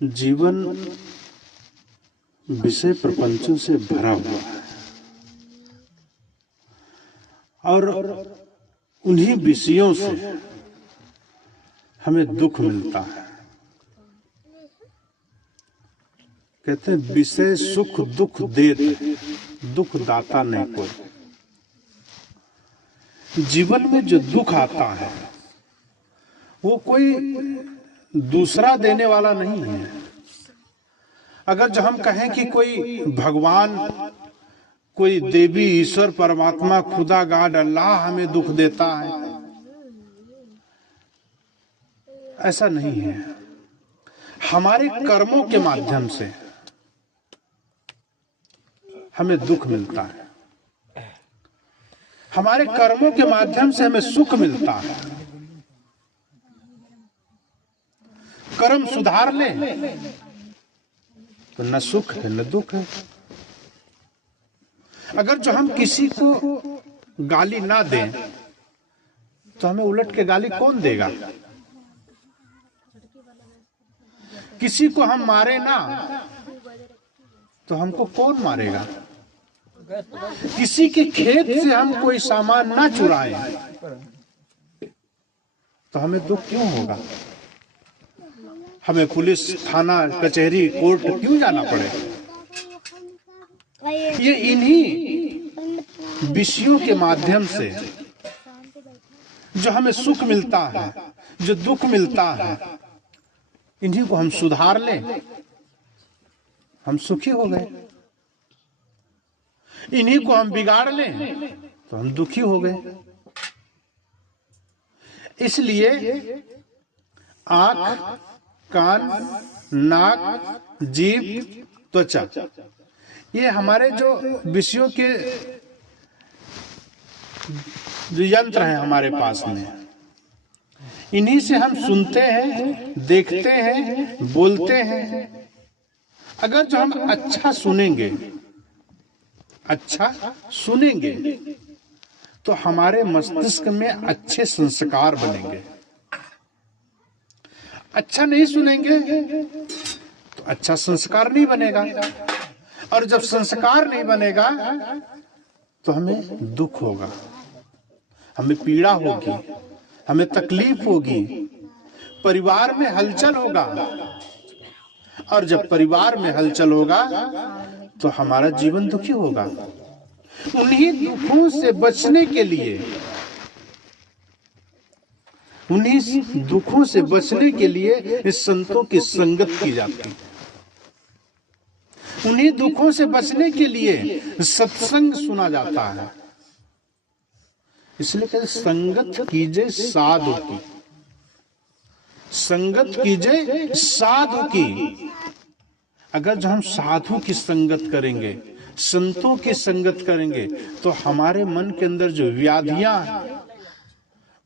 जीवन विषय प्रपंचों से भरा हुआ है और उन्हीं विषयों से हमें दुख मिलता है। कहते हैं विषय सुख दुख देते, दुख दाता नहीं कोई। जीवन में जो दुख आता है वो कोई दूसरा देने वाला नहीं है। अगर जो हम कहें कि कोई भगवान, कोई देवी, ईश्वर, परमात्मा, खुदा, गॉड, अल्लाह हमें दुख देता है, ऐसा नहीं है। हमारे कर्मों के माध्यम से हमें दुख मिलता है, हमारे कर्मों के माध्यम से हमें सुख मिलता है। कर्म सुधार लें तो न सुख है न दुख है। अगर जो हम किसी को गाली ना दें तो हमें उलट के गाली कौन देगा? किसी को हम मारे ना तो हमको कौन मारेगा? किसी के खेत से हम कोई सामान ना चुराएं तो हमें दुख क्यों होगा? हमें पुलिस, थाना, कचहरी, कोर्ट क्यों जाना पड़े? ये इन्हीं विषयों के माध्यम से जो हमें सुख मिलता है, जो दुख मिलता है, इन्हीं को हम सुधार लें, हम सुखी हो गए। इन्हीं को हम बिगाड़ लें तो हम दुखी हो गए। इसलिए आंख, कान, नाक, जीभ, त्वचा, ये हमारे जो विषयों के जो यंत्र हैं हमारे पास में, इन्हीं से हम सुनते हैं, देखते हैं, बोलते हैं। अगर जो हम अच्छा सुनेंगे, अच्छा सुनेंगे तो हमारे मस्तिष्क में अच्छे संस्कार बनेंगे। अच्छा नहीं सुनेंगे तो अच्छा संस्कार नहीं बनेगा, और जब संस्कार नहीं बनेगा तो हमें दुख होगा, हमें पीड़ा होगी, हमें तकलीफ होगी, परिवार में हलचल होगा, और जब परिवार में हलचल होगा तो हमारा जीवन दुखी होगा। उन्हीं दुखों से बचने के लिए, उन्हीं दुखों से बचने के लिए इस संतों की संगत की जाती है। उन्हीं दुखों से बचने के लिए सत्संग सुना जाता है। इसलिए कहते संगत कीजिए साधु की, संगत कीजिए साधु की। अगर जो हम साधु की संगत करेंगे, संतों की संगत करेंगे तो हमारे मन के अंदर जो व्याधियां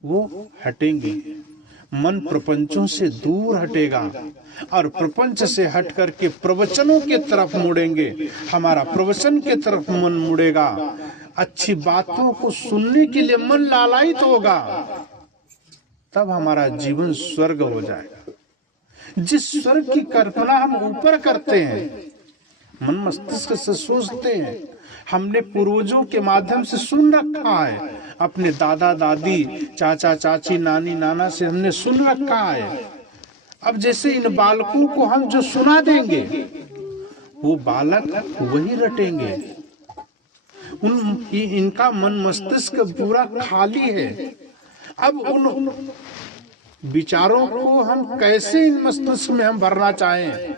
वो हटेंगी, मन प्रपंचों से दूर हटेगा और प्रपंच से हट करके प्रवचनों के तरफ मुड़ेंगे। हमारा प्रवचन के तरफ मन मुड़ेगा, अच्छी बातों को सुनने के लिए मन लालायित होगा, तब हमारा जीवन स्वर्ग हो जाएगा। जिस स्वर्ग की कल्पना हम ऊपर करते हैं, मन मस्तिष्क से सोचते हैं, हमने पूर्वजों के माध्यम से सुन रखा है, अपने दादा दादी, चाचा चाची, नानी नाना से हमने सुन रखा है। अब जैसे इन बालकों को हम जो सुना देंगे वो बालक वही रटेंगे। इनका मन मस्तिष्क पूरा खाली है। अब उन विचारों को हम कैसे इन मस्तिष्क में हम भरना चाहें?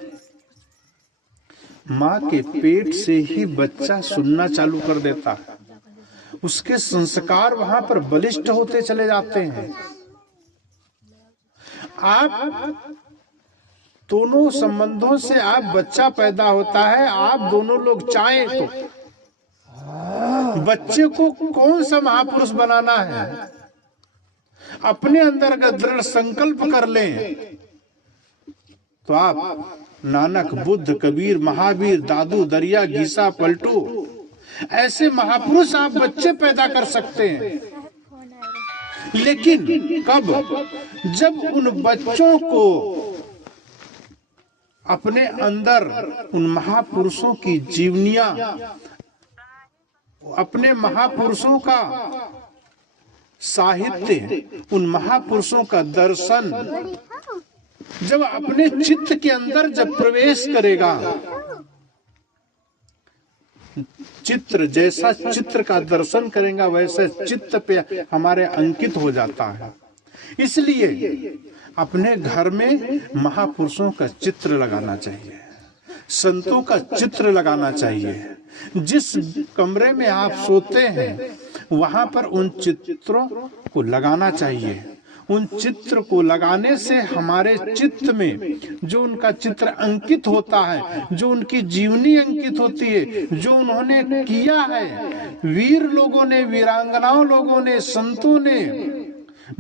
माँ के पेट से ही बच्चा सुनना चालू कर देता है, उसके संस्कार वहां पर बलिष्ठ होते चले जाते हैं। आप दोनों संबंधों से आप बच्चा पैदा होता है, आप दोनों लोग चाहें तो बच्चे को कौन सा महापुरुष बनाना है, अपने अंदर का दृढ़ संकल्प कर लें तो आप नानक, बुद्ध, कबीर, महावीर, दादू, दरिया, गीसा, पलटू, ऐसे महापुरुष आप बच्चे पैदा कर सकते हैं। लेकिन कब? जब उन बच्चों को अपने अंदर उन महापुरुषों की जीवनियां, अपने महापुरुषों का साहित्य, उन महापुरुषों का दर्शन जब अपने चित्त के अंदर जब प्रवेश करेगा, चित्र जैसा चित्र का दर्शन करेगा वैसे चित्त पे हमारे अंकित हो जाता है। इसलिए अपने घर में महापुरुषों का चित्र लगाना चाहिए, संतों का चित्र लगाना चाहिए। जिस कमरे में आप सोते हैं वहां पर उन चित्रों को लगाना चाहिए। उन चित्र को लगाने से हमारे चित्त में जो उनका चित्र अंकित होता है, जो उनकी जीवनी अंकित होती है, जो उन्होंने किया है, वीर लोगों ने, वीरांगनाओं लोगों ने, संतों ने,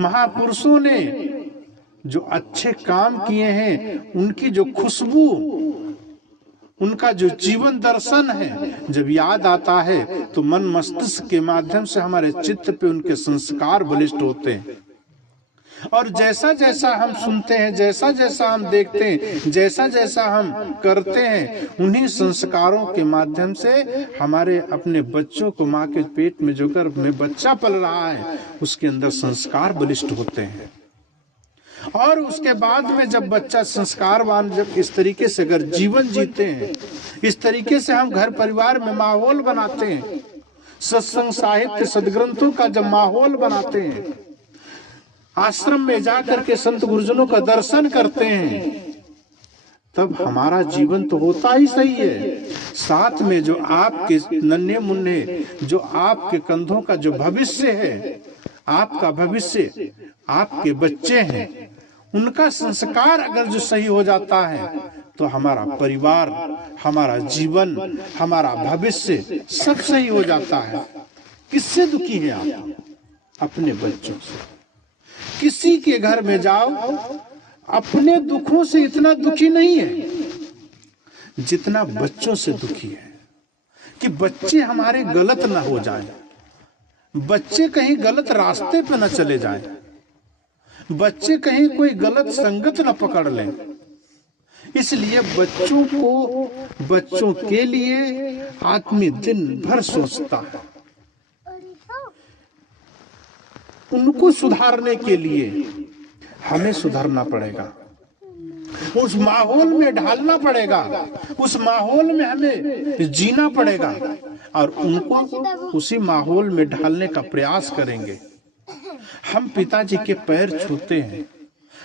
महापुरुषों ने जो अच्छे काम किए हैं, उनकी जो खुशबू, उनका जो जीवन दर्शन है जब याद आता है तो मन मस्तिष्क के माध्यम से हमारे चित्त पे उनके संस्कार बलिष्ठ होते हैं। और जैसा जैसा हम सुनते हैं, जैसा जैसा हम देखते हैं, जैसा जैसा हम करते हैं, उन्हीं संस्कारों के माध्यम से हमारे अपने बच्चों को, माँ के पेट में जो गर्भ में बच्चा पल रहा है, उसके अंदर संस्कार बलिष्ठ होते हैं। और उसके बाद में जब बच्चा संस्कारवान, जब इस तरीके से अगर जीवन जीते हैं, इस तरीके से हम घर परिवार में माहौल बनाते हैं, सत्संग, साहित्य, सदग्रंथों का जब माहौल बनाते हैं, आश्रम में जाकर के संत गुरुजनों का दर्शन करते हैं, तब हमारा जीवन तो होता ही सही है। साथ में जो आपके नन्हे मुन्ने, जो आपके कंधों का जो भविष्य है, आपका भविष्य, आपके बच्चे हैं, उनका संस्कार अगर जो सही हो जाता है तो हमारा परिवार, हमारा जीवन, हमारा भविष्य सब सही हो जाता है। किससे दुखी है आप? अपने बच्चों से। किसी के घर में जाओ, अपने दुखों से इतना दुखी नहीं है जितना बच्चों से दुखी है। कि बच्चे हमारे गलत ना हो जाएं, बच्चे कहीं गलत रास्ते पे न चले जाएं, बच्चे कहीं कोई गलत संगत न पकड़ लें। इसलिए बच्चों को, बच्चों के लिए आदमी दिन भर सोचता है। उनको सुधारने के लिए हमें सुधरना पड़ेगा, उस माहौल में ढालना पड़ेगा, उस माहौल में हमें जीना पड़ेगा और उनको उसी माहौल में ढालने का प्रयास करेंगे। हम पिताजी के पैर छूते हैं,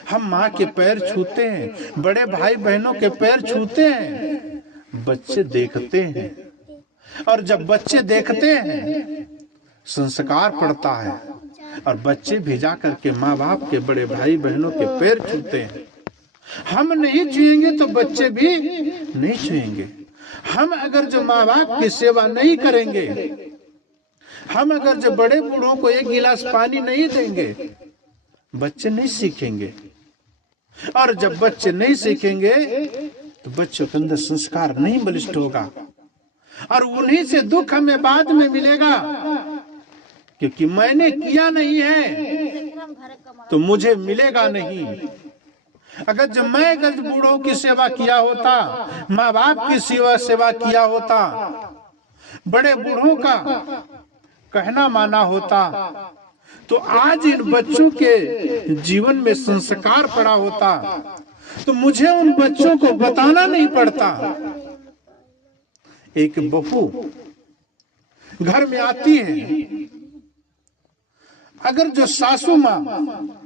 हम माँ के पैर छूते हैं, बड़े भाई बहनों के पैर छूते हैं, बच्चे देखते हैं। और जब बच्चे देखते हैं संस्कार पड़ता है और बच्चे भी जा करके माँ बाप के, बड़े भाई बहनों के पैर छूते हैं। हम नहीं छुएंगे तो बच्चे भी नहीं छुएंगे। हम अगर जो माँ बाप की सेवा नहीं करेंगे, हम अगर जो बड़े बूढ़ों को एक गिलास पानी नहीं देंगे, बच्चे नहीं सीखेंगे। और जब बच्चे नहीं सीखेंगे तो बच्चों के अंदर संस्कार नहीं बलिष्ठ होगा और उन्हीं से दुख हमें बाद में मिलेगा, क्योंकि मैंने किया नहीं है तो मुझे मिलेगा नहीं। अगर जब मैं गज बूढ़ों की सेवा किया होता, माँ बाप की सेवा किया होता, बड़े बूढ़ों का कहना माना होता, तो आज इन बच्चों के जीवन में संस्कार पड़ा होता, तो मुझे उन बच्चों को बताना नहीं पड़ता। एक बहू घर में आती है, अगर जो सासू माँ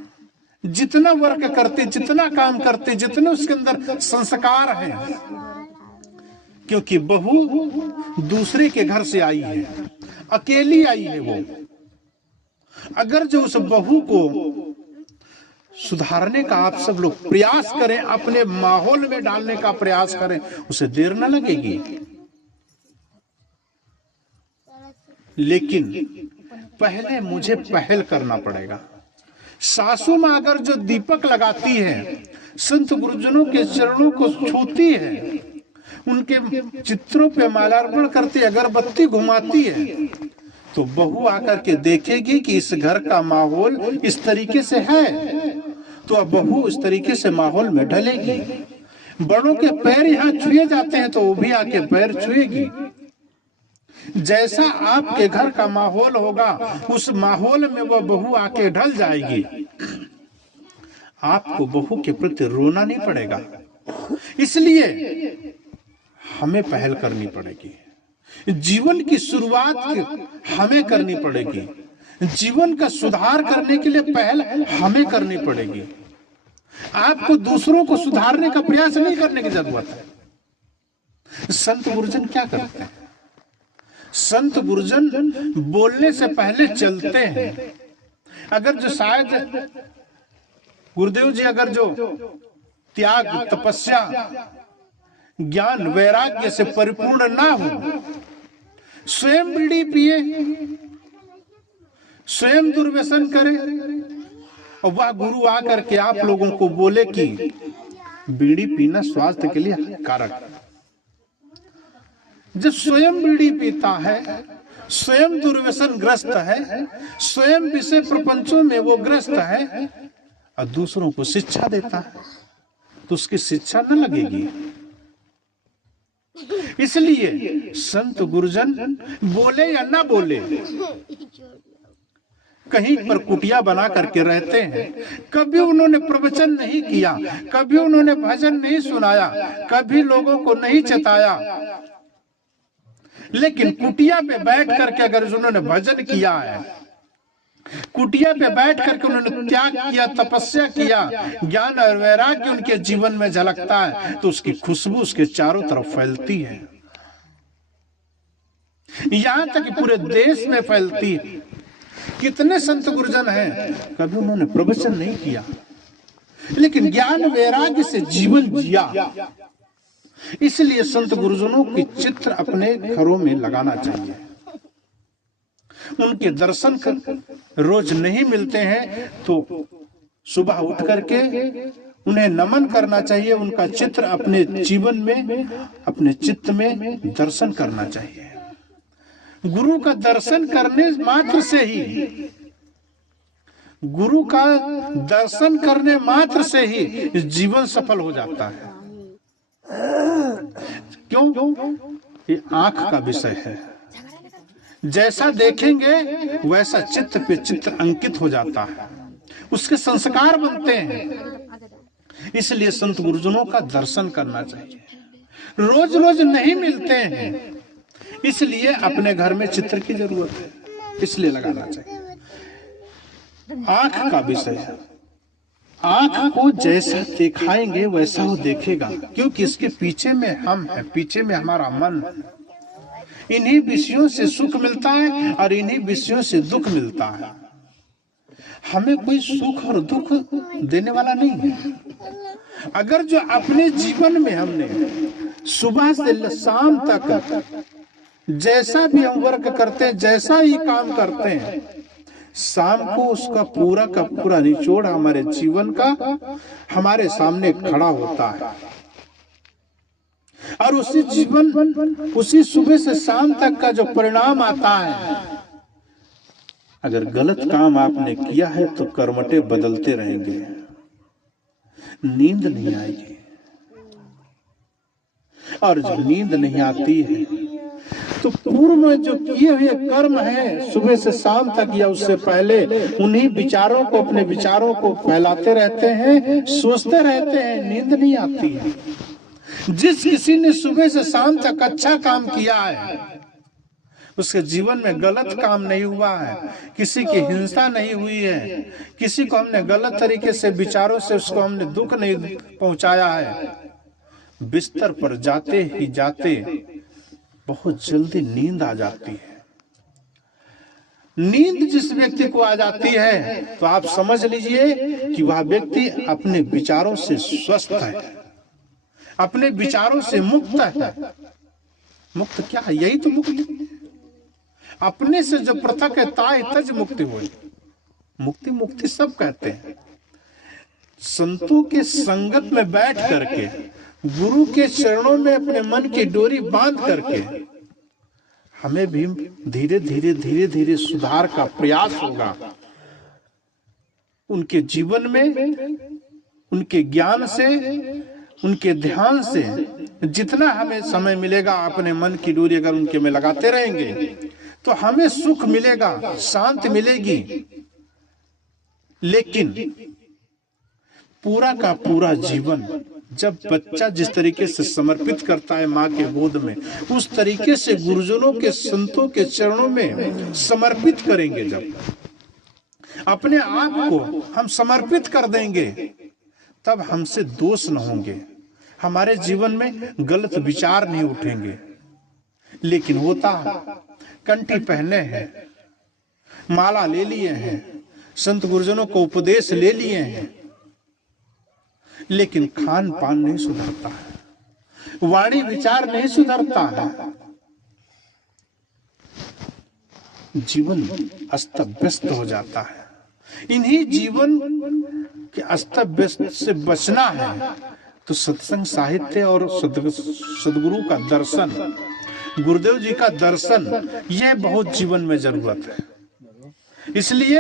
जितना वर्क करते, जितना काम करते, जितने उसके अंदर संस्कार हैं, क्योंकि बहू दूसरे के घर से आई है, अकेली आई है वो, अगर जो उस बहू को सुधारने का आप सब लोग प्रयास करें, अपने माहौल में डालने का प्रयास करें, उसे देर न लगेगी। लेकिन पहले मुझे पहल करना पड़ेगा। सासू माँ अगर जो दीपक लगाती है, संत गुरुजनों के चरणों को छूती है, उनके चित्रों पे माल्यार्पण करती, अगरबत्ती घुमाती है, तो बहू आकर के देखेगी कि इस घर का माहौल इस तरीके से है, तो अब बहू इस तरीके से माहौल में ढलेगी। बड़ों के पैर यहाँ छुए जाते हैं तो वो भी आके पैर छुएगी। जैसा आपके घर का माहौल होगा उस माहौल में वह बहू आके ढल जाएगी। आपको बहू के प्रति रोना नहीं पड़ेगा, इसलिए हमें पहल करनी पड़ेगी। जीवन की शुरुआत हमें करनी पड़ेगी। जीवन का सुधार करने के लिए पहल हमें करनी पड़ेगी। आपको दूसरों को सुधारने का प्रयास नहीं करने की जरूरत है। संत गुरुजन क्या करते हैं? संत गुरुजन बोलने से पहले चलते हैं। अगर जो शायद गुरुदेव जी अगर जो त्याग, तपस्या, ज्ञान, वैराग्य से परिपूर्ण ना हो, स्वयं बीड़ी पिए, स्वयं दुर्व्यसन करे और वह गुरु आकर के आप लोगों को बोले कि बीड़ी पीना स्वास्थ्य के लिए हानिकारक। जब स्वयं बीड़ी पीता है, स्वयं दुर्व्यसन ग्रस्त है, स्वयं विषय प्रपंचों में वो ग्रस्त है और दूसरों को शिक्षा देता है तो उसकी शिक्षा न लगेगी। इसलिए संत गुरुजन बोले या ना बोले, कहीं पर कुटिया बना करके रहते हैं। कभी उन्होंने प्रवचन नहीं किया, कभी उन्होंने भजन नहीं सुनाया, कभी लोगों को नहीं चेताया, लेकिन कुटिया पे बैठ करके अगर उन्होंने भजन किया है, कुटिया पे बैठ करके उन्होंने त्याग किया, तपस्या किया, ज्ञान और वैराग्य उनके जीवन में झलकता है तो उसकी खुशबू उसके चारों तरफ फैलती है, यहां तक कि पूरे देश में फैलती है। कितने संत गुरुजन हैं, कभी उन्होंने प्रवचन नहीं किया लेकिन ज्ञान वैराग्य से जीवन जिया। इसलिए संत गुरुजनों के चित्र अपने घरों में लगाना चाहिए। उनके दर्शन रोज नहीं मिलते हैं तो सुबह उठ करके उन्हें नमन करना चाहिए। उनका चित्र अपने जीवन में, अपने चित्त में दर्शन करना चाहिए। गुरु का दर्शन करने मात्र से ही, गुरु का दर्शन करने मात्र से ही जीवन सफल हो जाता है। क्यों? ये आंख का विषय है। जैसा देखेंगे वैसा चित्त पे चित्त अंकित हो जाता है, उसके संस्कार बनते हैं। इसलिए संत गुरुजनों का दर्शन करना चाहिए। रोज रोज नहीं मिलते हैं, इसलिए अपने घर में चित्र की जरूरत है, इसलिए लगाना चाहिए। आंख का विषय है। आंख को जैसा दिखाएंगे वैसा वो देखेगा, क्योंकि इसके पीछे में हम है, पीछे में हमारा मन है। इन्हीं विषयों से सुख मिलता है और इन्हीं विषयों से दुख मिलता है। हमें कोई सुख और दुख देने वाला नहीं है। अगर जो अपने जीवन में हमने सुबह से शाम तक जैसा भी हम वर्क करते हैं, जैसा ही काम करते हैं, शाम को उसका पूरा का पूरा निचोड़ हमारे जीवन का हमारे सामने खड़ा होता है और उसी जीवन, उसी सुबह से शाम तक का जो परिणाम आता है, अगर गलत काम आपने किया है तो कर्मटे बदलते रहेंगे, नींद नहीं आएगी। और जब नींद नहीं आती है तो पूर्व में जो किए हुए कर्म है सुबह से शाम तक या उससे पहले, उन्हीं विचारों को, अपने विचारों को फैलाते रहते हैं, सोचते रहते हैं, नींद नहीं आती है। जिस किसी ने सुबह से शाम तक अच्छा काम किया है, उसके जीवन में गलत काम नहीं हुआ है, किसी की हिंसा नहीं हुई है, किसी को हमने गलत तरीके से विचारों से उसको हमने दुख नहीं पहुंचाया है, बिस्तर पर जाते ही जाते बहुत जल्दी नींद आ जाती है। नींद जिस व्यक्ति को आ जाती है तो आप समझ लीजिए कि वह व्यक्ति अपने विचारों से स्वस्थ है, अपने विचारों से मुक्त है। मुक्त क्या है? यही तो मुक्ति। अपने से जो पृथक है ताय तज मुक्ति हुई। मुक्ति मुक्ति सब कहते हैं। संतों के संगत में बैठ करके, गुरु के चरणों में अपने मन की डोरी बांध करके हमें भी धीरे धीरे धीरे धीरे सुधार का प्रयास होगा। उनके जीवन में, उनके ज्ञान से, उनके ध्यान से जितना हमें समय मिलेगा, अपने मन की डोरी अगर उनके में लगाते रहेंगे तो हमें सुख मिलेगा, शांति मिलेगी। लेकिन पूरा का पूरा जीवन जब बच्चा जिस तरीके से समर्पित करता है माँ के गोद में, उस तरीके से गुरुजनों के, संतों के चरणों में समर्पित करेंगे, जब अपने आप को हम समर्पित कर देंगे, तब हमसे दोष न होंगे, हमारे जीवन में गलत विचार नहीं उठेंगे। लेकिन होता कंठी पहने हैं, माला ले लिए हैं, संत गुरुजनों को उपदेश ले लिए हैं, लेकिन खान पान नहीं सुधरता है, वाणी विचार नहीं सुधरता है, जीवन अस्त व्यस्त हो जाता है। इन्हीं जीवन के अस्त व्यस्त से बचना है तो सत्संग, साहित्य और सदगुरु का दर्शन, गुरुदेव जी का दर्शन, यह बहुत जीवन में जरूरत है। इसलिए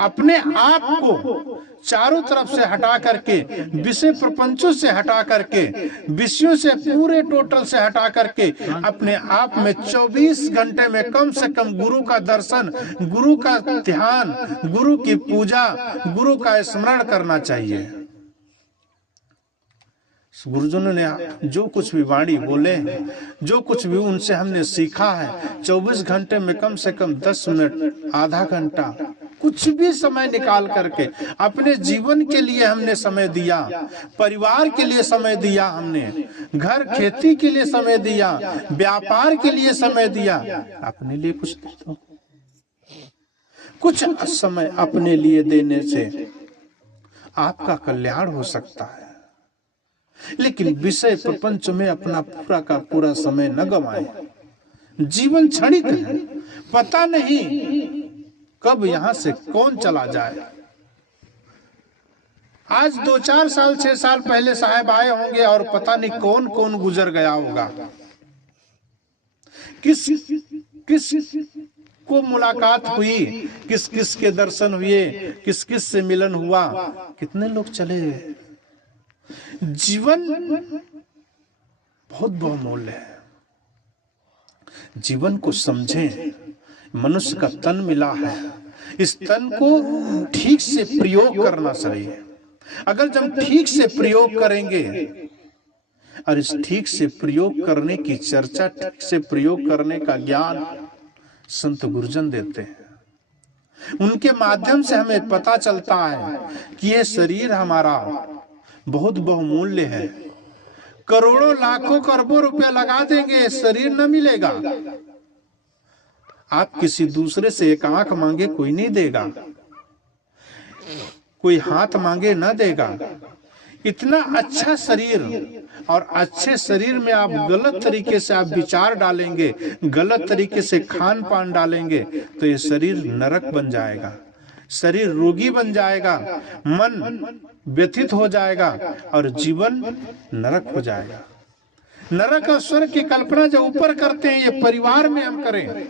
अपने आप को चारों तरफ से हटा करके, विषय प्रपंचों से हटा करके, विषयों से पूरे टोटल से हटा करके, अपने आप में 24 घंटे में कम से कम गुरु का दर्शन, गुरु का ध्यान, गुरु की पूजा, गुरु का स्मरण करना चाहिए। गुरुजनों ने जो कुछ भी वाणी बोले, जो कुछ भी उनसे हमने सीखा है, 24 घंटे में कम से कम 10 मिनट, आधा घंटा, कुछ भी समय निकाल करके अपने जीवन के लिए हमने समय दिया, परिवार के लिए समय दिया, हमने घर खेती के लिए समय दिया, व्यापार के लिए समय दिया, अपने लिए कुछ तो कुछ समय अपने लिए देने से आपका कल्याण हो सकता है। लेकिन विषय प्रपंच में अपना पूरा का पूरा समय न गवाएं। जीवन क्षणिक है, पता नहीं कब यहां से कौन चला जाए। आज 2-4 साल 6 साल पहले साहब आए होंगे और पता नहीं कौन कौन गुजर गया होगा, किस किस को मुलाकात हुई, किस किस के दर्शन हुए, किस किस से मिलन हुआ, कितने लोग चले गए। जीवन बहुत बहुमूल्य है। जीवन को समझें। मनुष्य का तन मिला है, इस तन को ठीक से प्रयोग करना चाहिए। अगर जब ठीक से प्रयोग करेंगे, और इस ठीक से प्रयोग करने की चर्चा, ठीक से प्रयोग करने का ज्ञान संत गुरुजन देते हैं। उनके माध्यम से हमें पता चलता है कि यह शरीर हमारा बहुत बहुमूल्य है। करोड़ों लाखों करोड़ों रुपया लगा देंगे, शरीर न मिलेगा। आप किसी दूसरे से एक आंख मांगे, कोई नहीं देगा, कोई हाथ मांगे न देगा। इतना अच्छा शरीर, और अच्छे शरीर में आप गलत तरीके से आप विचार डालेंगे, गलत तरीके से खान पान डालेंगे, तो ये शरीर नरक बन जाएगा, शरीर रोगी बन जाएगा, मन व्यथित हो जाएगा और जीवन नरक हो जाएगा। नरक और स्वर्ग की कल्पना जो ऊपर करते हैं, ये परिवार में हम करें।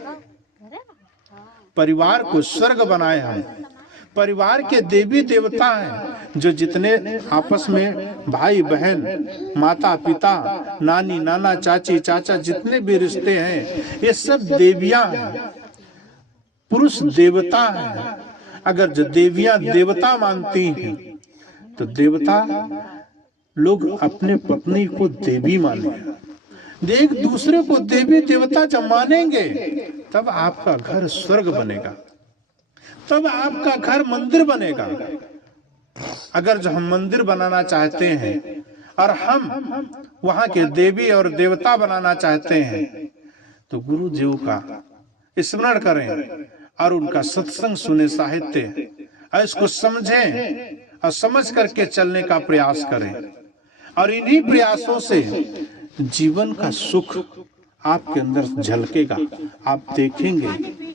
परिवार को स्वर्ग बनाए हम। परिवार के देवी देवता हैं, जो जितने आपस में भाई बहन, माता पिता, नानी नाना, चाची चाचा, जितने भी रिश्ते हैं, ये सब देवियां हैं, पुरुष देवता हैं। अगर जो देवियां देवता मानती हैं, तो देवता लोग अपने पत्नी को देवी माने। एक दूसरे को देवी देवता जब मानेंगे, तब आपका घर स्वर्ग बनेगा, तब आपका घर मंदिर बनेगा। अगर जो हम मंदिर बनाना चाहते हैं और हम वहां के देवी और देवता बनाना चाहते हैं, तो गुरु जी का स्मरण करें और उनका सत्संग सुने, साहित्य, और इसको समझें और समझ करके चलने का प्रयास करें। और इन्हीं प्रयासों से जीवन का सुख आपके अंदर झलकेगा। आप देखेंगे